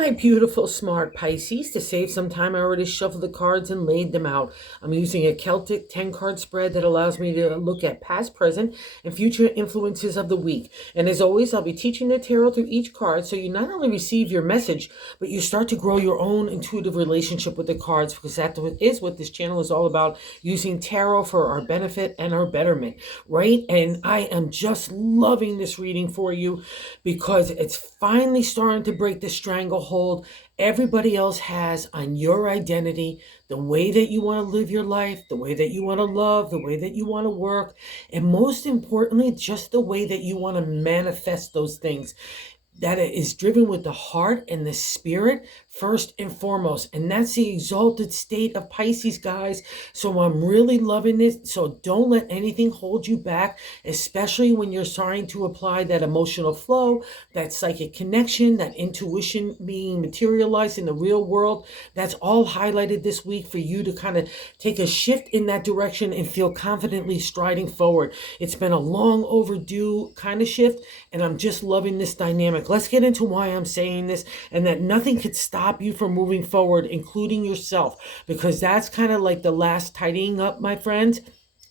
My beautiful, smart Pisces, to save some time, I already shuffled the cards and laid them out. I'm using a Celtic 10-card spread that allows me to look at past, present, and future influences of the week. And as always, I'll be teaching the tarot through each card, so you not only receive your message, but you start to grow your own intuitive relationship with the cards, because that is what this channel is all about, using tarot for our benefit and our betterment, right? And I am just loving this reading for you because it's finally starting to break the stranglehold everybody else has on your identity, the way that you want to live your life, the way that you want to love, the way that you want to work, and most importantly, just the way that you want to manifest those things. That it is driven with the heart and the spirit first and foremost. And that's the exalted state of Pisces, guys. So I'm really loving this. So don't let anything hold you back, especially when you're starting to apply that emotional flow, that psychic connection, that intuition being materialized in the real world. That's all highlighted this week for you to kind of take a shift in that direction and feel confidently striding forward. It's been a long overdue kind of shift, and I'm just loving this dynamic. Let's get into why I'm saying this, and that nothing could stop you from moving forward, including yourself, because that's kind of like the last tidying up, my friends,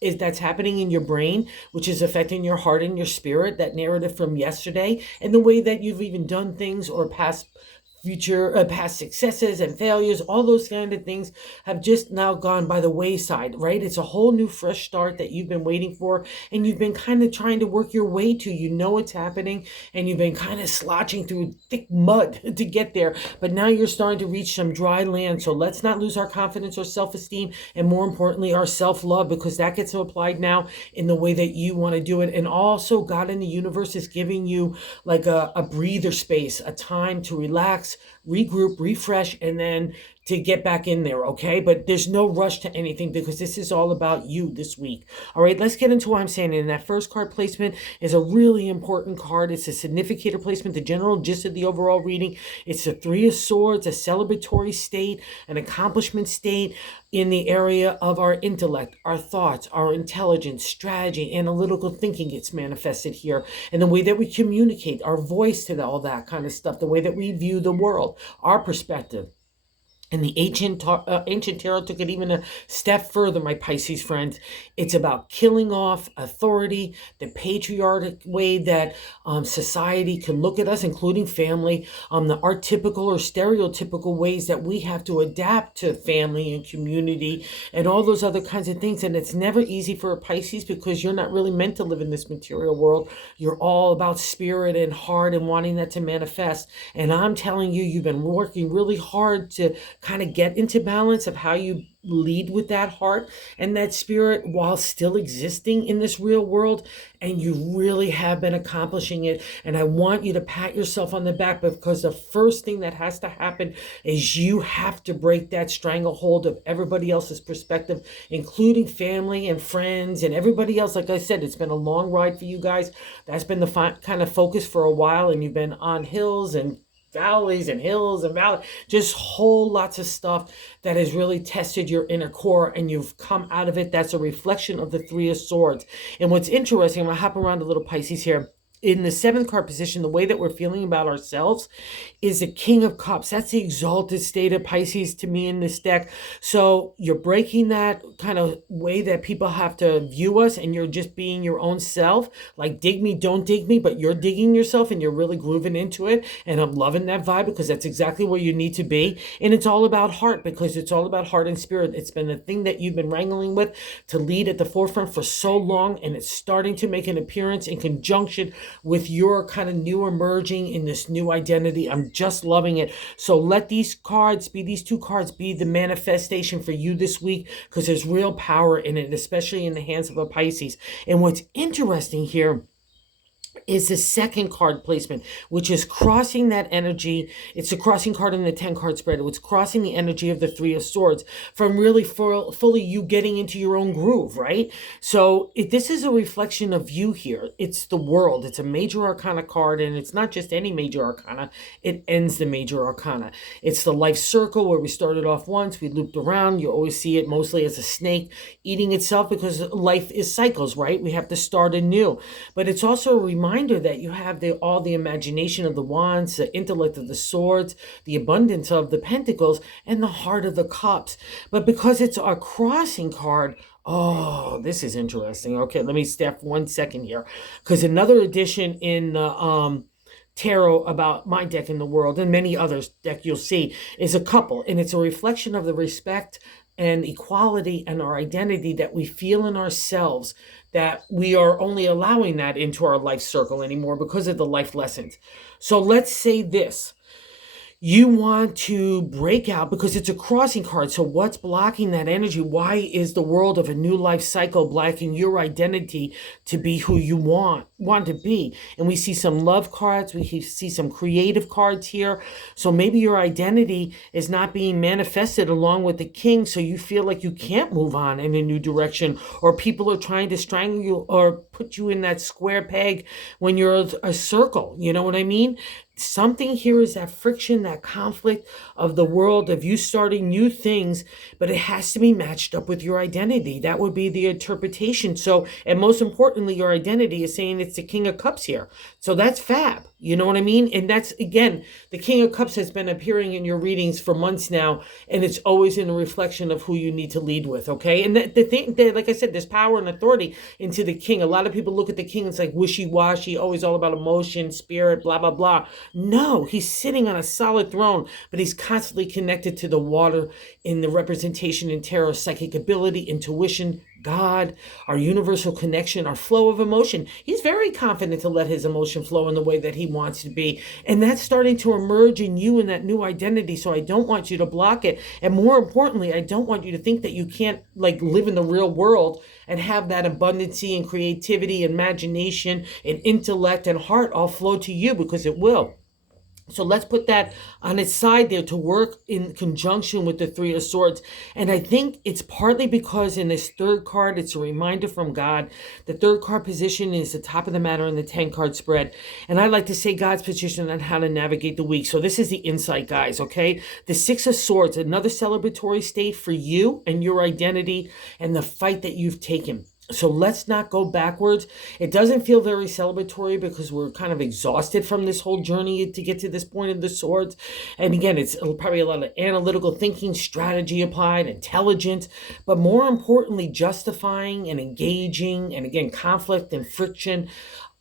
is that's happening in your brain, which is affecting your heart and your spirit, that narrative from yesterday, and the way that you've even done things or past successes and failures, all those kind of things have just now gone by the wayside, right? It's a whole new fresh start that you've been waiting for, and you've been kind of trying to work your way to. You know it's happening, and you've been kind of slotching through thick mud to get there, but now you're starting to reach some dry land. So let's not lose our confidence or self-esteem, and more importantly, our self-love, because that gets applied now in the way that you want to do it. And also, God in the universe is giving you like a breather space, a time to relax, regroup, refresh, and then to get back in there, okay? But there's no rush to anything, because this is all about you this week. All right, let's get into what I'm saying. And that first card placement is a really important card. It's a significator placement, the general gist of the overall reading. It's the Three of Swords, a celebratory state, an accomplishment state in the area of our intellect, our thoughts, our intelligence, strategy, analytical thinking gets manifested here. And the way that we communicate, our voice to all that kind of stuff, the way that we view the world, our perspective. And the ancient tarot took it even a step further, my Pisces friends. It's about killing off authority, the patriarchic way that society can look at us, including family, the archetypical or stereotypical ways that we have to adapt to family and community and all those other kinds of things. And it's never easy for a Pisces, because you're not really meant to live in this material world. You're all about spirit and heart and wanting that to manifest. And I'm telling you, you've been working really hard to kind of get into balance of how you lead with that heart and that spirit while still existing in this real world. And you really have been accomplishing it. And I want you to pat yourself on the back, because the first thing that has to happen is you have to break that stranglehold of everybody else's perspective, including family and friends and everybody else. Like I said, it's been a long ride for you guys. That's been the kind of focus for a while, and you've been on hills and valleys and hills and valleys, just whole lots of stuff that has really tested your inner core, and you've come out of it. That's a reflection of the Three of Swords. And what's interesting, I'm gonna hop around a little, Pisces, here. In the seventh card position, the way that we're feeling about ourselves is the King of Cups. That's the exalted state of Pisces to me in this deck. So you're breaking that kind of way that people have to view us, and you're just being your own self. Like, dig me, don't dig me, but you're digging yourself, and you're really grooving into it. And I'm loving that vibe, because that's exactly where you need to be. And it's all about heart, because it's all about heart and spirit. It's been the thing that you've been wrangling with to lead at the forefront for so long, and it's starting to make an appearance in conjunction with your kind of new emerging in this new identity. I'm just loving it. So let these two cards be the manifestation for you this week, because there's real power in it, especially in the hands of a Pisces. And what's interesting here is the second card placement, which is crossing that energy. It's a crossing card in the 10-card spread. It's crossing the energy of the Three of Swords from really fully you getting into your own groove, right? So this is a reflection of you here. It's the world. It's a major arcana card, and it's not just any major arcana. It ends the major arcana. It's the life circle, where we started off once, we looped around. You always see it mostly as a snake eating itself, because life is cycles, right? We have to start anew. But it's also a reminder reminder that you have all the imagination of the wands, the intellect of the swords, the abundance of the pentacles, and the heart of the cups. But because it's a crossing card, oh, this is interesting. Okay, let me step 1 second here, because another edition in the tarot about my deck in the world, and many others deck you'll see, is a couple, and it's a reflection of the respect and equality and our identity that we feel in ourselves, that we are only allowing that into our life circle anymore because of the life lessons. So let's say this. You want to break out because it's a crossing card. So what's blocking that energy? Why is the world of a new life cycle blocking your identity to be who you want to be? And we see some love cards. We see some creative cards here. So maybe your identity is not being manifested along with the king. So you feel like you can't move on in a new direction, or people are trying to strangle you or put you in that square peg when you're a circle. You know what I mean? Something here is that friction, that conflict of the world, of you starting new things, but it has to be matched up with your identity. That would be the interpretation. So, and most importantly, your identity is saying it's the King of Cups here. So that's fab. You know what I mean? And that's, again, the King of Cups has been appearing in your readings for months now, and it's always in a reflection of who you need to lead with, okay? And the thing, like I said, there's power and authority into the king. A lot of people look at the king, it's like wishy-washy, always all about emotion, spirit, blah, blah, blah. No, he's sitting on a solid throne, but he's constantly connected to the water in the representation in tarot, psychic ability, intuition, God, our universal connection, our flow of emotion. He's very confident to let his emotion flow in the way that he wants to be. And that's starting to emerge in you in that new identity. So I don't want you to block it. And more importantly, I don't want you to think that you can't live in the real world and have that abundancy and creativity, imagination and intellect and heart all flow to you, because it will. So let's put that on its side there to work in conjunction with the Three of Swords. And I think it's partly because in this third card, it's a reminder from God. The third card position is the top of the matter in the 10-card spread. And I like to say God's position on how to navigate the week. So this is the insight, guys, okay? The Six of Swords, another celebratory state for you and your identity and the fight that you've taken. So let's not go backwards. It doesn't feel very celebratory because we're kind of exhausted from this whole journey to get to this point of the swords. And again, it's probably a lot of analytical thinking, strategy applied, intelligence, but more importantly, justifying and engaging, and again, conflict and friction,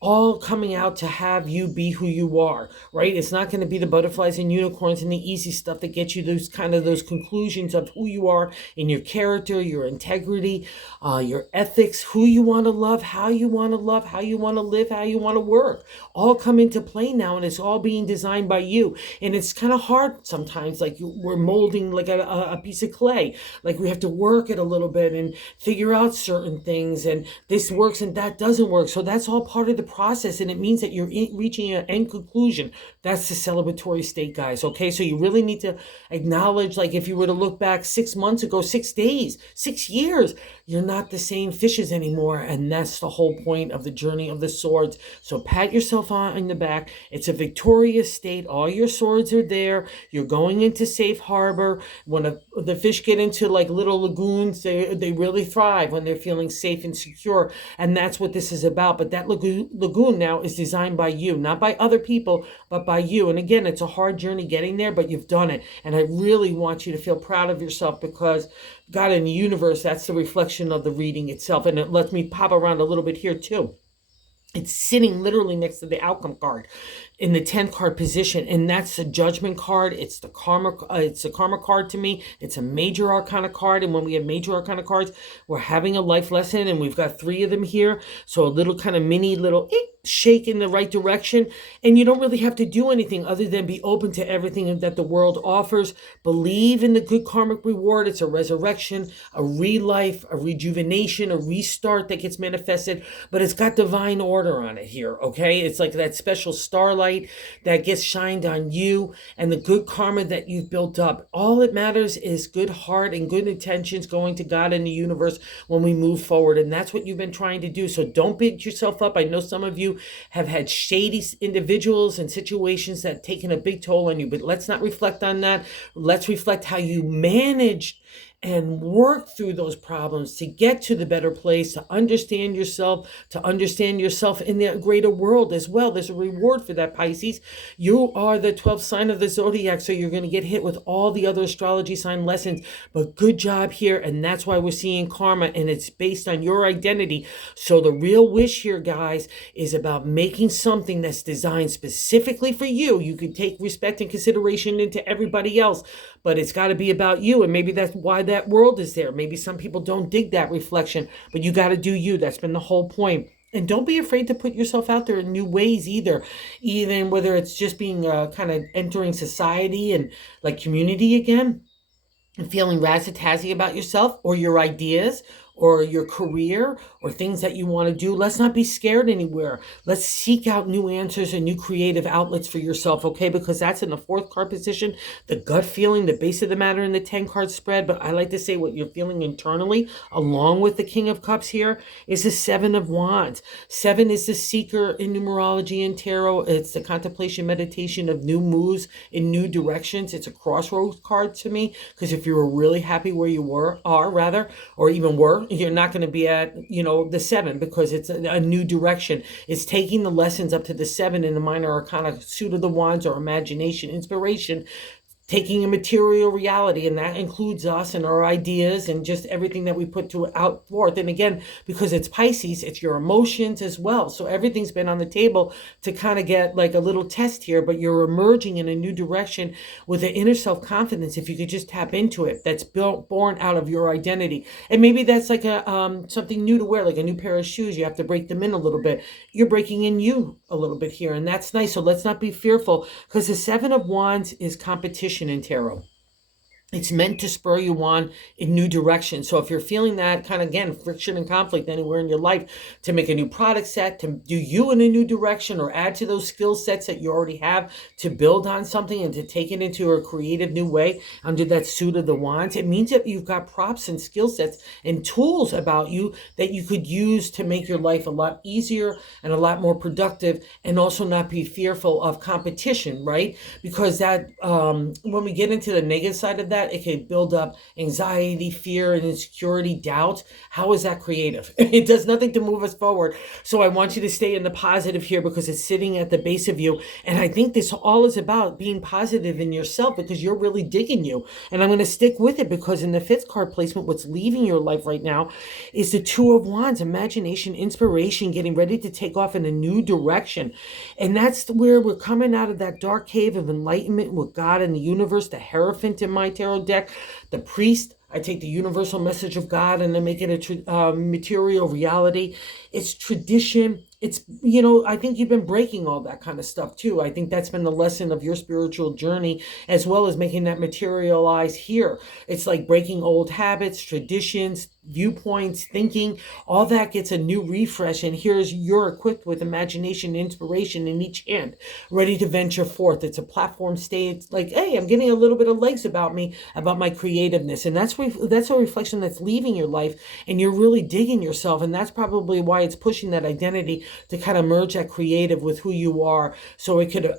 all coming out to have you be who you are, right? It's not going to be the butterflies and unicorns and the easy stuff that gets you those conclusions of who you are in your character, your integrity, your ethics, who you want to love, how you want to live, how you want to work, all come into play now, and it's all being designed by you. And it's kind of hard sometimes, like we're molding like a piece of clay, like we have to work it a little bit and figure out certain things, and this works and that doesn't work. So that's all part of the process, and it means that you're reaching an end conclusion. That's the celebratory state, guys, okay? So you really need to acknowledge, like if you were to look back 6 months ago, 6 days, 6 years, you're not the same fishes anymore, and that's the whole point of the journey of the swords. So pat yourself on the back. It's a victorious state. All your swords are there. You're going into safe harbor. When the fish get into like little lagoons, they really thrive when they're feeling safe and secure, and that's what this is about. But that lagoon now is designed by you, not by other people, but by you. And again, it's a hard journey getting there, but you've done it. And I really want you to feel proud of yourself, because God in the universe, that's the reflection of the reading itself. And it lets me pop around a little bit here too. It's sitting literally next to the outcome card in the 10 card position, and that's the judgment card. It's the karma card to me. It's a major arcana card, and when we have major arcana cards, we're having a life lesson, and we've got 3 of them here. So a little kind of mini little shake in the right direction, and you don't really have to do anything other than be open to everything that the world offers. Believe in the good karmic reward. It's a resurrection, a re-life, a rejuvenation, a restart that gets manifested, but it's got divine order on it here, okay? It's like that special starlight that gets shined on you and the good karma that you've built up. All it matters is good heart and good intentions going to God and the universe when we move forward, and that's what you've been trying to do. So don't beat yourself up. I know some of you have had shady individuals and situations that have taken a big toll on you, but let's not reflect on that. Let's reflect how you managed and work through those problems to get to the better place, to understand yourself in the greater world as well. There's a reward for that, Pisces. You are the 12th sign of the zodiac, so you're going to get hit with all the other astrology sign lessons. But good job here, and that's why we're seeing karma, and it's based on your identity. So the real wish here, guys, is about making something that's designed specifically for you. You could take respect and consideration into everybody else, but it's got to be about you. And maybe that's why that world is there. Maybe some people don't dig that reflection, but you got to do you. That's been the whole point. And don't be afraid to put yourself out there in new ways either, even whether it's just being kind of entering society and like community again, and feeling razzle-tazzy about yourself or your ideas or your career or things that you want to do. Let's not be scared anywhere. Let's seek out new answers and new creative outlets for yourself, okay? Because that's in the 4th card position, the gut feeling, the base of the matter in the 10-card spread. But I like to say what you're feeling internally, along with the King of Cups here, is the 7 of Wands. 7 is the seeker in numerology and tarot. It's the contemplation, meditation of new moves in new directions. It's a crossroads card to me, because if you were really happy where you are, or even were, you're not going to be at, the 7, because it's a new direction. It's taking the lessons up to the 7 in the minor arcana, suit of the wands, or imagination, inspiration, taking a material reality, and that includes us and our ideas and just everything that we put to out forth. And again, because it's Pisces, it's your emotions as well. So everything's been on the table to kind of get like a little test here, but you're emerging in a new direction with an inner self-confidence. If you could just tap into it, that's born out of your identity. And maybe that's like a something new to wear, like a new pair of shoes. You have to break them in a little bit. You're breaking in you a little bit here, and that's nice. So let's not be fearful, because the 7 of Wands is competition in tarot. It's meant to spur you on in new directions. So if you're feeling that kind of, again, friction and conflict anywhere in your life, to make a new product set, to do you in a new direction, or add to those skill sets that you already have, to build on something and to take it into a creative new way under that suit of the wands, it means that you've got props and skill sets and tools about you that you could use to make your life a lot easier and a lot more productive, and also not be fearful of competition, right? Because that, when we get into the negative side of that, it can build up anxiety, fear, and insecurity, doubt. How is that creative? It does nothing to move us forward. So I want you to stay in the positive here, because it's sitting at the base of you. And I think this all is about being positive in yourself, because you're really digging you. And I'm going to stick with it, because in the 5th card placement, what's leaving your life right now is the 2 of Wands, imagination, inspiration, getting ready to take off in a new direction. And that's where we're coming out of that dark cave of enlightenment with God and the universe, the Hierophant in my tarot deck, the priest. I take the universal message of God and I make it a material reality. It's tradition. It's, I think you've been breaking all that kind of stuff too. I think that's been the lesson of your spiritual journey, as well as making that materialize here. It's like breaking old habits, traditions, viewpoints, thinking, all that gets a new refresh. And here's, you're equipped with imagination and inspiration in each hand, ready to venture forth. It's a platform state. Like, hey, I'm getting a little bit of legs about me, about my creativeness. And that's a reflection that's leaving your life, and you're really digging yourself. And that's probably why it's pushing that identity to kind of merge that creative with who you are, so it could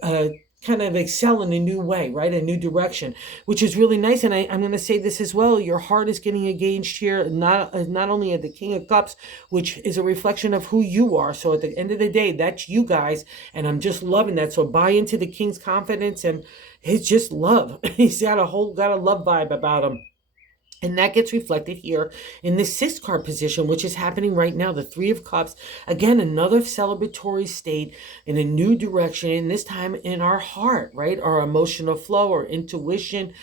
kind of excel in a new way, right? A new direction, which is really nice. And I'm going to say this as well. Your heart is getting engaged here, not only at the King of Cups, which is a reflection of who you are. So at the end of the day, that's you guys. And I'm just loving that. So buy into the King's confidence, and it's just love. He's got a love vibe about him. And that gets reflected here in the 6th card position, which is happening right now, the 3 of Cups. Again, another celebratory state in a new direction, and this time in our heart, right? Our emotional flow, our intuition,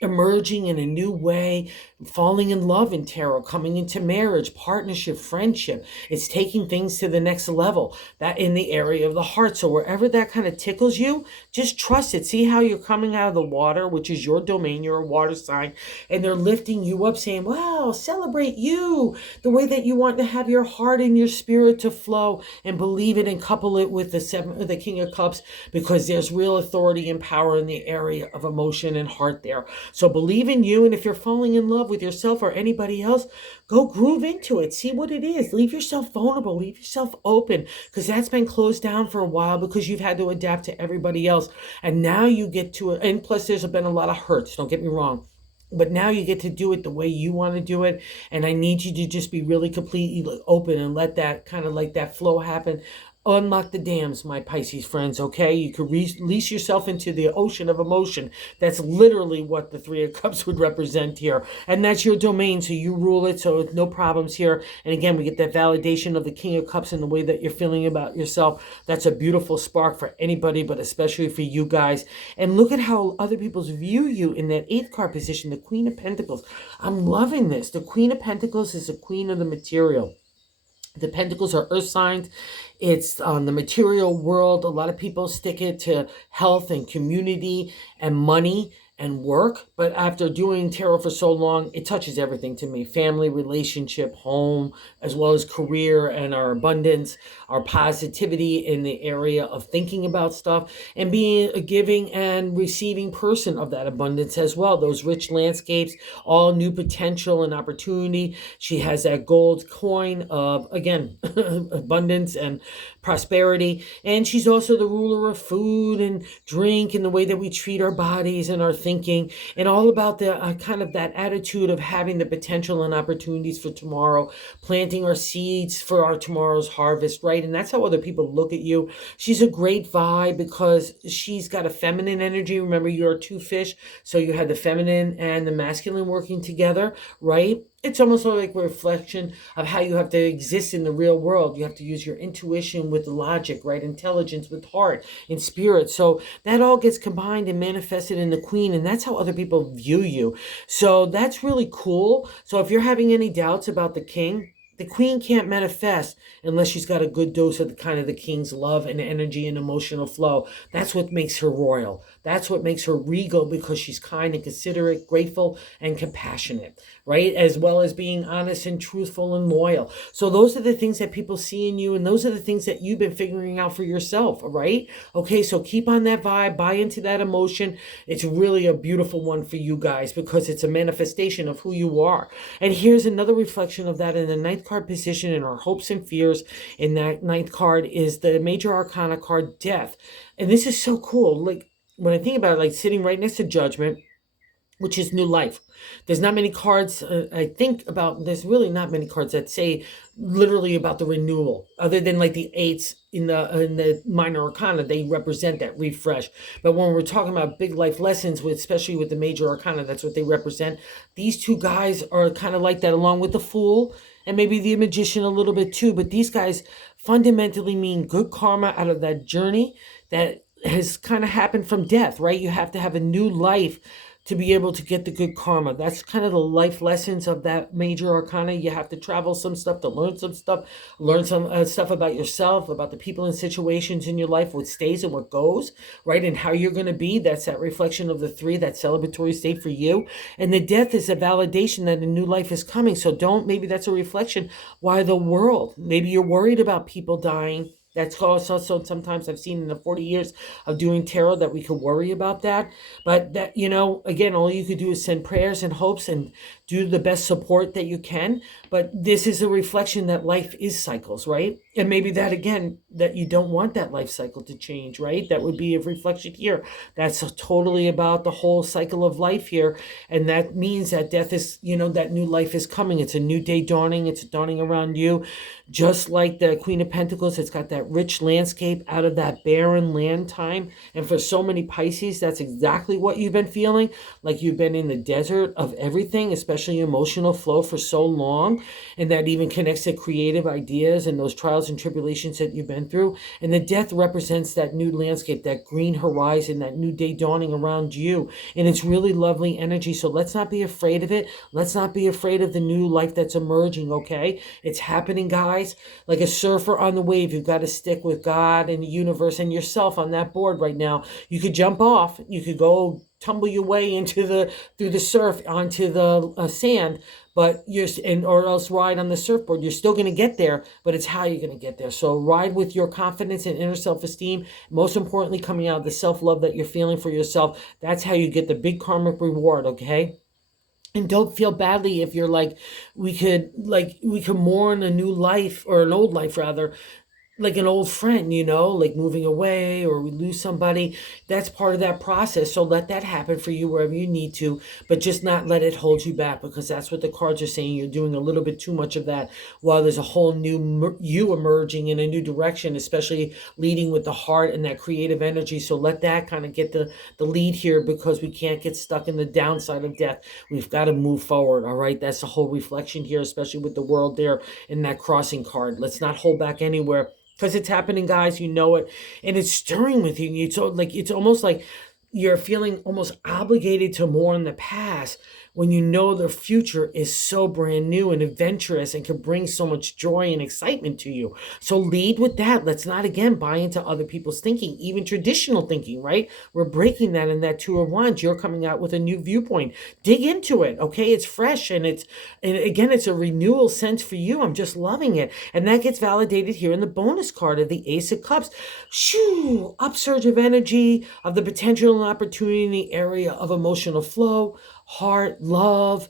emerging in a new way, falling in love in tarot, coming into marriage, partnership, friendship. It's taking things to the next level, that in the area of the heart. So wherever that kind of tickles you, just trust it. See how you're coming out of the water, which is your domain. You're a water sign, and they're lifting you up, saying, wow, celebrate you, the way that you want to have your heart and your spirit to flow, and believe it and couple it with the King of Cups, because there's real authority and power in the area of emotion and heart there. So believe in you, and if you're falling in love with yourself or anybody else, go groove into it. See what it is. Leave yourself vulnerable. Leave yourself open, because that's been closed down for a while because you've had to adapt to everybody else. And now you get to it. And plus, there's been a lot of hurts. Don't get me wrong. but now you get to do it the way you want to do it. And I need you to just be really completely open and let that kind of like that flow happen. Unlock the dams, my Pisces friends, okay? You could release yourself into the ocean of emotion. That's literally what the Three of Cups would represent here. And that's your domain, so you rule it, so no problems here. And again, we get that validation of the King of Cups and the way that you're feeling about yourself. That's a beautiful spark for anybody, but especially for you guys. And look at how other people view you in that 8th card position, the Queen of Pentacles. I'm loving this. The Queen of Pentacles is the queen of the material. The Pentacles are earth signs. It's on the material world. A lot of people stick it to health and community and money and work. But after doing tarot for so long, it touches everything to me. Family, relationship, home, as well as career and our abundance, our positivity in the area of thinking about stuff and being a giving and receiving person of that abundance as well. Those rich landscapes, all new potential and opportunity. She has that gold coin of, again, abundance and prosperity. And she's also the ruler of food and drink and the way that we treat our bodies and our thinking, and all about the kind of that attitude of having the potential and opportunities for tomorrow, planting our seeds for our tomorrow's harvest, right? And that's how other people look at you. She's a great vibe because she's got a feminine energy. Remember, you're 2 fish, so you had the feminine and the masculine working together, right? It's almost like a reflection of how you have to exist in the real world. You have to use your intuition with logic, right? Intelligence with heart and spirit. So that all gets combined and manifested in the Queen, and that's how other people view you. So that's really cool. So if you're having any doubts about the King, the Queen can't manifest unless she's got a good dose of the kind of the King's love and energy and emotional flow. That's what makes her royal. That's what makes her regal, because she's kind and considerate, grateful and compassionate, right? As well as being honest and truthful and loyal. So those are the things that people see in you, and those are the things that you've been figuring out for yourself, right? Okay, so keep on that vibe, buy into that emotion. It's really a beautiful one for you guys because it's a manifestation of who you are. And here's another reflection of that in the 9th card position in our hopes and fears. In that 9th card is the major arcana card, Death. And this is so cool. Like, when I think about it, like sitting right next to Judgment, which is new life. There's not many cards, I think about, there's really not many cards that say literally about the renewal, other than like the 8s in the minor arcana. They represent that refresh. But when we're talking about big life lessons, especially with the major arcana, that's what they represent. These 2 guys are kind of like that, along with the Fool and maybe the Magician a little bit too. But these guys fundamentally mean good karma out of that journey that has kind of happened from death, right? You have to have a new life to be able to get the good karma. That's kind of the life lessons of that major arcana. You have to travel some stuff to learn some stuff, learn some stuff about yourself, about the people and situations in your life, what stays and what goes, right? And how you're going to be. That's that reflection of the 3, that celebratory state for you. And the death is a validation that a new life is coming. So maybe that's a reflection why the world, maybe you're worried about people dying. That's also sometimes I've seen in the 40 years of doing tarot that we could worry about that. But that, again, all you could do is send prayers and hopes and do the best support that you can. But this is a reflection that life is cycles, right? And maybe that, again, that you don't want that life cycle to change, right? That would be a reflection here. That's totally about the whole cycle of life here. And that means that death is, that new life is coming. It's a new day dawning. It's dawning around you. Just like the Queen of Pentacles, it's got that rich landscape out of that barren land time. And for so many Pisces, that's exactly what you've been feeling. Like you've been in the desert of everything, especially emotional flow, for so long. And that even connects to creative ideas and those trials and tribulations that you've been through. And the death represents that new landscape, that green horizon, that new day dawning around you. And it's really lovely energy. So let's not be afraid of it. Let's not be afraid of the new life that's emerging, okay? It's happening, guys. Like a surfer on the wave, you've got to stick with God and the universe and yourself on that board right now. You could jump off. You could go tumble your way through the surf onto the sand, but or else ride on the surfboard. You're still going to get there, but it's how you're going to get there. So ride with your confidence and inner self-esteem. Most importantly, coming out of the self-love that you're feeling for yourself. That's how you get the big karmic reward, okay? And don't feel badly if you're like, we could mourn a new life, or an old life rather, like an old friend, like moving away or we lose somebody. That's part of that process. So let that happen for you wherever you need to, but just not let it hold you back, because that's what the cards are saying. You're doing a little bit too much of that while there's a whole new you emerging in a new direction, especially leading with the heart and that creative energy. So let that kind of get the lead here, because we can't get stuck in the downside of death. We've got to move forward. All right. That's the whole reflection here, especially with the world there in that crossing card. Let's not hold back anywhere, because it's happening, guys. You know it, and it's stirring with you. It's almost like you're feeling almost obligated to more in the past, when you know the future is so brand new and adventurous and can bring so much joy and excitement to you. So lead with that. Let's not, again, buy into other people's thinking, even traditional thinking, right? We're breaking that in that Two of Wands. You're coming out with a new viewpoint. Dig into it, okay? It's fresh, and again, it's a renewal sense for you. I'm just loving it. And that gets validated here in the bonus card of the Ace of Cups. Shoo! Upsurge of energy, of the potential and opportunity in the area of emotional flow, heart, love,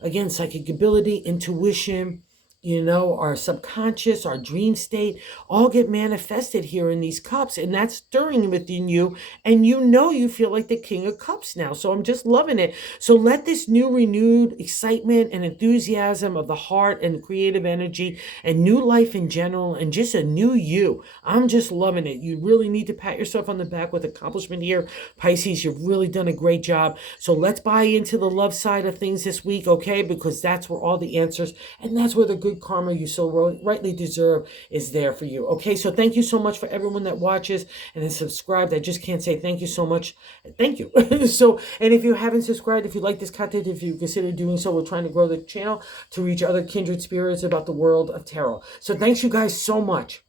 again, psychic ability, intuition, our subconscious, our dream state, all get manifested here in these cups, and that's stirring within you, and you feel like the King of Cups now. So I'm just loving it. So let this new renewed excitement and enthusiasm of the heart and creative energy and new life in general, and just a new you. I'm just loving it. You really need to pat yourself on the back with accomplishment here, Pisces. You've really done a great job. So let's buy into the love side of things this week, okay? Because that's where all the answers, and that's where the good karma you so rightly deserve is there for you. Okay, so thank you so much for everyone that watches and has subscribed. I just can't say thank you so much. Thank you. So, and if you haven't subscribed, if you like this content, if you consider doing so, we're trying to grow the channel to reach other kindred spirits about the world of tarot. So thanks you guys so much.